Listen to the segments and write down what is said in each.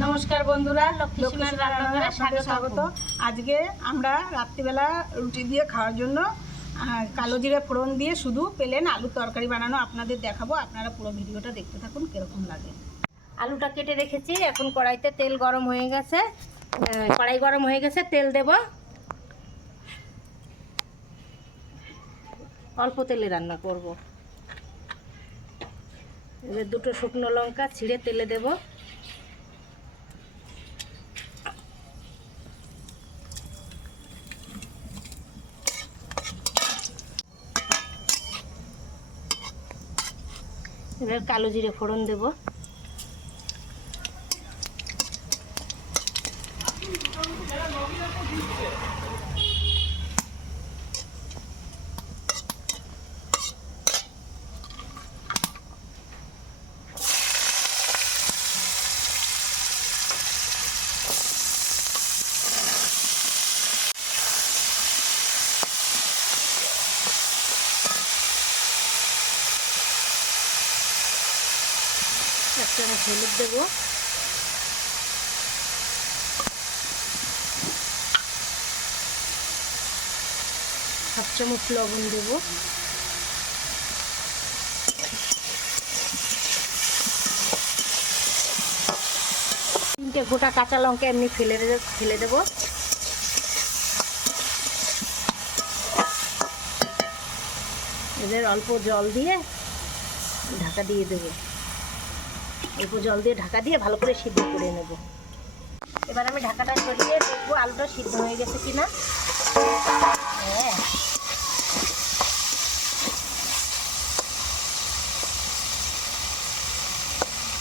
নমস্কার বন্ধুরা, লক্ষ্মীসীমার রান্নাঘরে স্বাগত। আজকে আমরা রাত্রিবেলা রুটি দিয়ে খাওয়ার জন্য কালো জিরে ফোড়ন দিয়ে শুধু প্লেন আলুর তরকারি বানানো আপনাদের দেখাবো। আপনারা পুরো ভিডিওটা দেখতে থাকুন কীরকম লাগে। আলুটা কেটে রেখেছি, এখন কড়াইতে তেল গরম হয়ে গেছে। কড়াই গরম হয়ে গেছে, তেল দেব। অল্প তেলে রান্না করব। এবার দুটো শুকনো লঙ্কা ছিঁড়ে তেলে দেব। এবার কালো জিরে ফোড়ন দেব। এক চামচ হলুদ দেব। হাফ চামচ লবণ দেব। তিনটে গোটা কাঁচা লঙ্কা এমনি ফেলে দেব। এদের অল্প জল দিয়ে ঢাকা দিয়ে দেবো। অল্প জল দিয়ে ঢাকা দিয়ে ভালো করে সিদ্ধ করে নেব। এবার আমি ঢাকাটা সরিয়ে দেখবো আলুটা সিদ্ধ হয়ে গেছে কিনা। হ্যাঁ,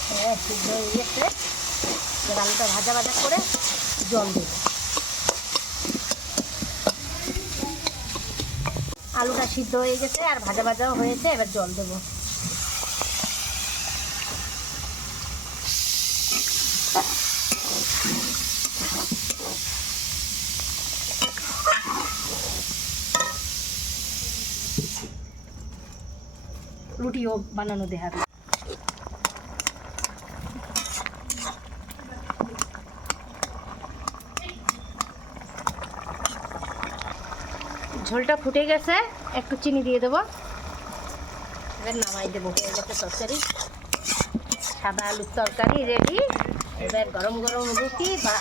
হ্যাঁ সিদ্ধ হয়ে গেছে। এবার আলুটা ভাজা ভাজা করে জল দেব। আলুটা সিদ্ধ হয়ে গেছে আর ভাজা ভাজাও হয়েছে, এবার জল দেবো। রুটিও বানানো দেখাবে। ঝোলটা ফুটে গেছে, একটু চিনি দিয়ে দেবো। এবার নামাই দেবো। হয়ে গেছে তরকারি, সাদা আলুর তরকারি রেডি। এবার গরম গরম রুটি বা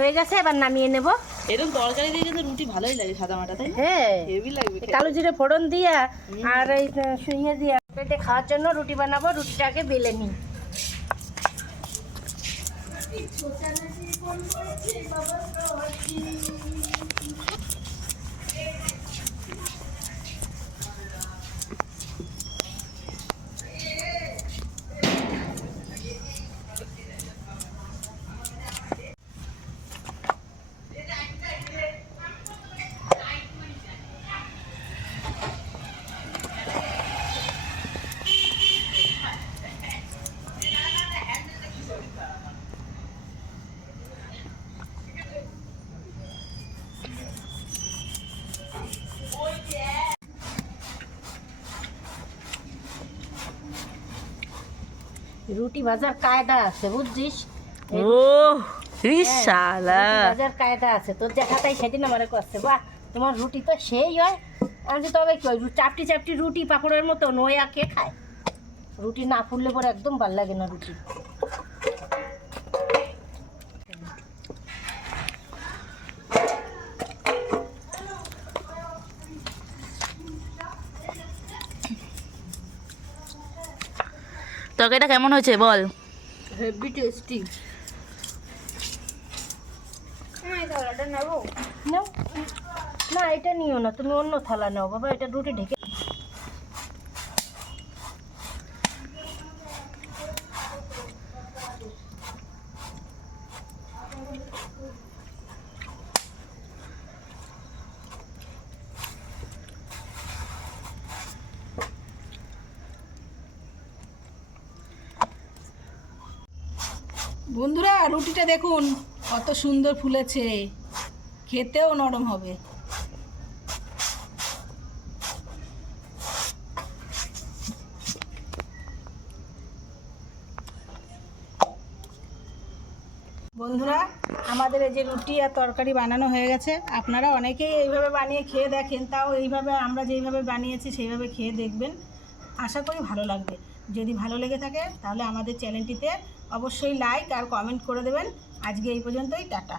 হয়ে গেছে, এবার নামিয়ে নেব। এরকম তরকারি দিয়ে কিন্তু রুটি ভালোই লাগে, সাদা মাটা, তাই? হ্যাঁ, হেভি লাগবে। কালো জিরে ফোড়ন দিয়া আর এই শুইয়ে দিয়া পেটে খাওয়ার জন্য রুটি বানাবো। রুটিটাকে বেলে নিই। রুটি ভাজার কায়দা আছে, বুঝছিস? ও শালা, ভাজার কায়দা আছে। তোর জ্যাঠাটাই সেদিন আমারে করছে, বাহ তোমার রুটি তো সেই হয়। আমি তবে কি চাপটি চাপটি রুটি পাপড়ের মতো নয়া কে খায়? রুটি না ফুললে পরে একদম ভাল লাগে না রুটি। তরকারিটা কেমন হয়েছে বল? Heavy tasty. না এটা নিও না, তুমি অন্য থালা নাও বাবা। এটা রুটি ঢেকে। বন্ধুরা, রুটিটা দেখুন কত সুন্দর ফুলেছে, খেতেও নরম হবে। বন্ধুরা, আমাদের এই যে রুটি আর তরকারি বানানো হয়ে গেছে। আপনারা অনেকেই এইভাবে বানিয়ে খেয়ে দেখেন, তাও এইভাবে আমরা যেইভাবে বানিয়েছি সেইভাবে খেয়ে দেখবেন, আশা করি ভালো লাগবে। যদি ভালো লেগে থাকে তাহলে আমাদের চ্যানেলটিতে অবশ্যই লাইক আর কমেন্ট করে দেবেন। আজকে এই পর্যন্তই, টাটা।